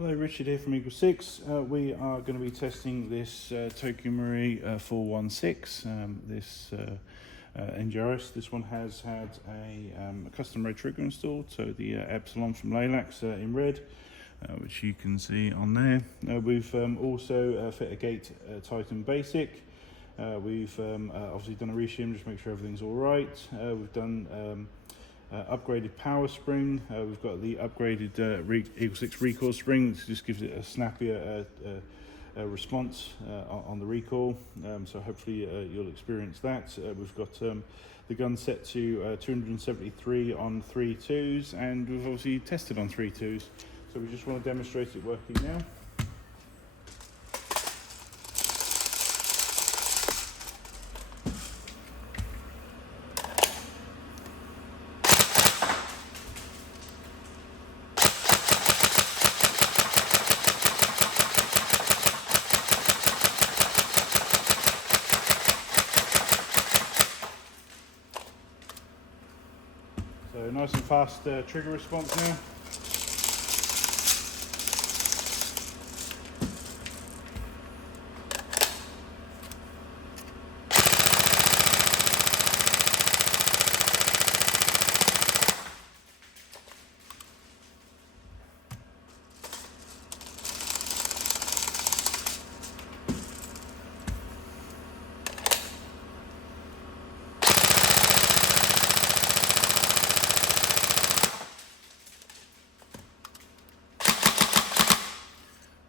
Hello, Richard here from Eagle6. We are going to be testing this Tokyo Marui 416, this Ngrs. This one has had a custom red trigger installed, so the Epsilon from Lipo in red, which you can see on there. We've also fit a gate Titan basic. We've obviously done a Reshim, just make sure everything's all right. We've done upgraded power spring. We've got the upgraded Eagle6 Recoil spring, which just gives it a snappier response on the recoil, so hopefully you'll experience that. We've got the gun set to 273 on 3.2s, and we've obviously tested on 3.2s, so we just want to demonstrate it working now. So nice and fast trigger response now.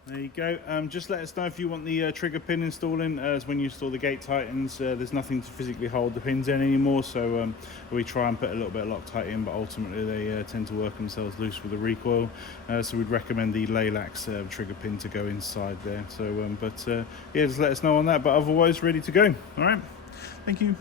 There you go. Just let us know if you want the trigger pin installing, as when you install the gate Titans, there's nothing to physically hold the pins in anymore, so we try and put a little bit of Loctite in, but ultimately they tend to work themselves loose with the recoil, so we'd recommend the Lipo trigger pin to go inside there. So yeah, just let us know on that, but otherwise ready to go. All right, thank you.